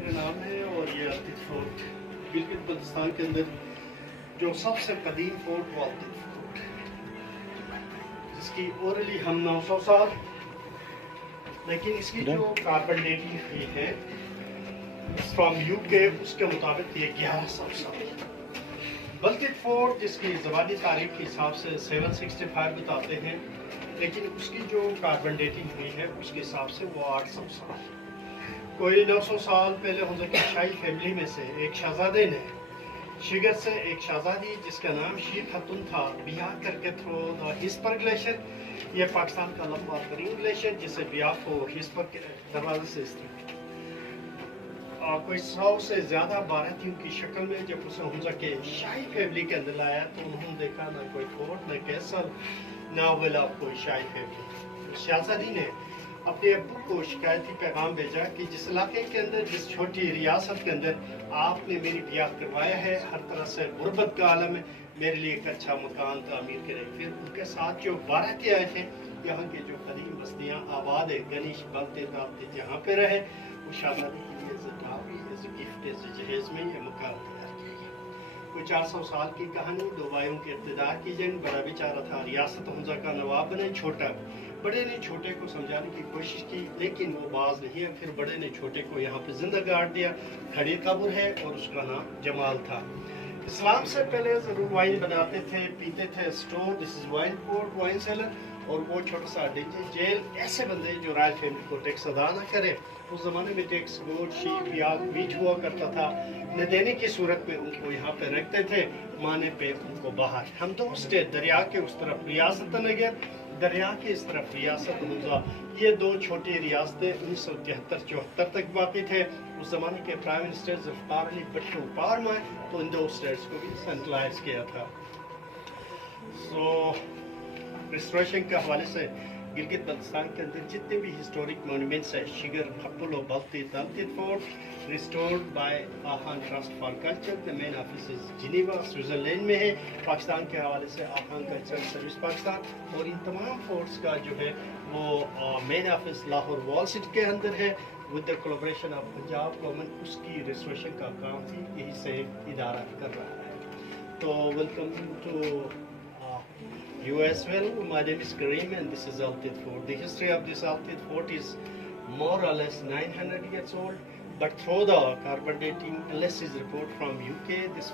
میرا نام ہے اور یہ التیت فورٹ گلگت بلتستان کے اندر جو سب سے قدیم فورٹ وہ التیت فورٹ، جس کی اورلی ہم 900 سال، لیکن اس کی جو کاربن ڈیٹنگ ہوئی ہے فرام یو کے، اس کے مطابق یہ 1100 سال۔ التیت فورٹ جس کی زبانی تاریخ کے حساب سے 765 بتاتے ہیں، لیکن اس کی جو کاربن ڈیٹنگ ہوئی ہے اس کے حساب سے وہ 800 سال۔ کوئی 900 سال پہلے حضرت شاہی فیملی میں سے ایک شہزادے نے شگر سے ایک شہزادی جس کا نام شیر خاتون تھا بیاہ کر کے تھرو دا ہسپر گلیشر، یہ پاکستان کا لمبا ترین گلیشر جسے بیاہ کو ہسپر کے دروازے سے استعمال کوئی 100 سے زیادہ باراتیوں کی شکل میں جب اسے حمزہ کے شاہی فیملی کے اندر لایا تو انہوں نے دیکھا نہ کوئی فورٹ، نہ کیسل، نہ ولا کوئی شاہی فیملی۔ شہزادی نے اپنے ابو کو شکایتی پیغام بھیجا کہ جس علاقے کے اندر، جس چھوٹی ریاست کے اندر آپ نے میری بیاہ کروایا ہے، ہر طرح سے غربت کا عالم ہے، میرے لیے ایک اچھا مکان تعمیر کرے۔ پھر ان کے ساتھ جو باراتی آئے تھے، یہاں کے جو قدیم بستیاں آباد ہے، گنیش بلتے تالتے جہاں پہ رہے، وہ شہزادی کے لیے dowry as a gift, as a جہیز میں یہ مکان تیار کیا گیا۔ کوئی 400 سال کی کہانی، دو بھائیوں کے اقتدار کی جنگ، بڑا بیچارہ تھا ریاست حمزہ کا نواب بنے، چھوٹا بڑے نے چھوٹے کو سمجھانے کی کوشش کی لیکن وہ باز نہیں ہے، پھر بڑے نے چھوٹے کو یہاں پہ زندہ گاڑ دیا۔ کھڑی قبر ہے اور اس کا نام جمال تھا۔ اسلام سے پہلے ضرور وائن بناتے تھے، پیتے تھے، اسٹور، دس از وائن پورٹ، وائن سیلر، اور وہ چھوٹا سا جیل، ایسے بندے جو رائل فیملی کو ٹیکس ادا نہ کرے۔ اس زمانے میں ٹیکس گوٹ، شیپ، پیاز، میٹ ہوا کرتا تھا، نہ دینے کی صورت میں ان کو یہاں پہ رکھتے تھے، مانے پہ ان کو باہر۔ ہم تو دریا کے اس طرف ریاست نگر، دریا کی اس طرف ریاست حمزہ، یہ دو چھوٹی ریاستیں 1973-74 تک باقی تھے۔ اس زمانے کے prime minister Zulfiqar Ali Bhutto power میں تو ان دو اسٹیٹس کو بھی سینٹرلائز کیا تھا۔ ریسٹوریشن کے حوالے سے گلگت بلتستان کے اندر جتنے بھی ہسٹورک مونومنٹس ہیں، شگر، کھپل و Baltit, Altit fort restored by Aga Khan trust for culture, the main offices Geneva Switzerland میں ہے۔ پاکستان کے حوالے سے آخان کلچرل سروس پاکستان، اور ان تمام فورٹس کا جو ہے وہ مین آفس لاہور وال سٹی کے اندر ہے، with the collaboration of Punjab government. اس کی ریسٹوریشن کا کام بھی یہی سے ادارہ کر رہا ہے۔ تو welcome to you as well. My name is Kareem and this is Altit Fort. The history of this Altit Fort is more or less 900 years old, but through the carbon dating LS's report from UK, this